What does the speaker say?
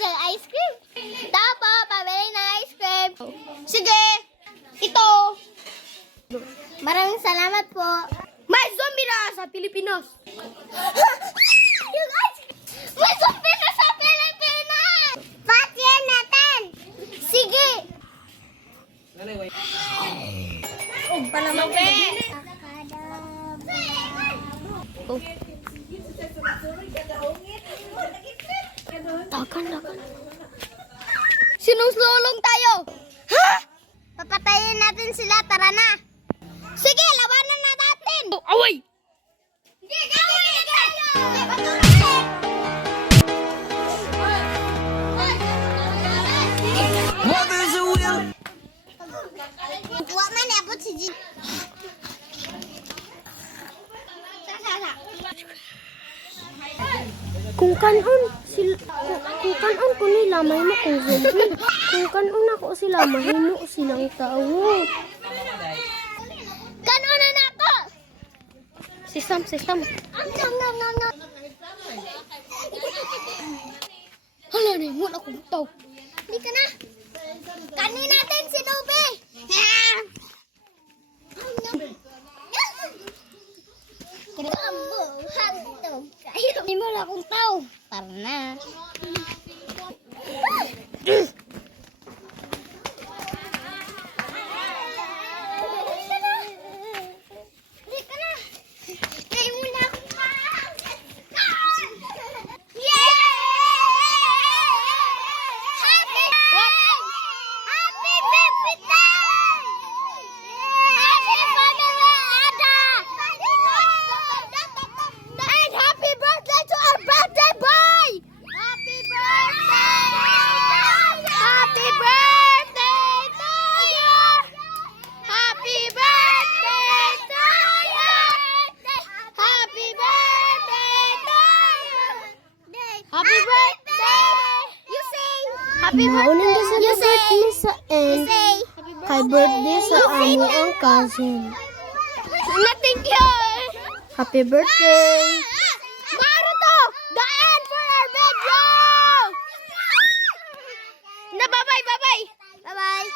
ng ice cream. Tapo, pabili ng ice cream. Sige, ito. Maraming salamat po. May zombie na sa Pilipinas. Yung ice cream. May zombie na sa Pilipinas! Patiyan natin! Sige! Oh, palamang Oh. Takan. Sinusulong tayo! Ha? Papatayin natin sila, tara na! Sige, labanan na natin! Away! Tuwa man, abot si Jin. Kung kanon ko nila mahimo kung zombie. Kung kanon ako sila mahimo silang tao. Kanon na ako! Sistem. Hala na, muna akong tao. Hindi ka na. Kanin natin si Nubi. Hindi mo na akong tao. Tara na. Hindi ka na. Kayo muna akong tao. Yay! Happy birthday! Happy birthday! Happy birthday, Ada! And happy birthday to our birthday boy! Happy birthday! Happy birthday to you! Happy birthday to you! Happy birthday to you! Happy birthday! You sing! Happy Maunin birthday! ka sa You birthday sing! sa You end. say! Kay birthday sa amo ang cousin. Thank you! Happy birthday! Naruto! The end for our video! Na bye-bye! Bye-bye! Bye-bye!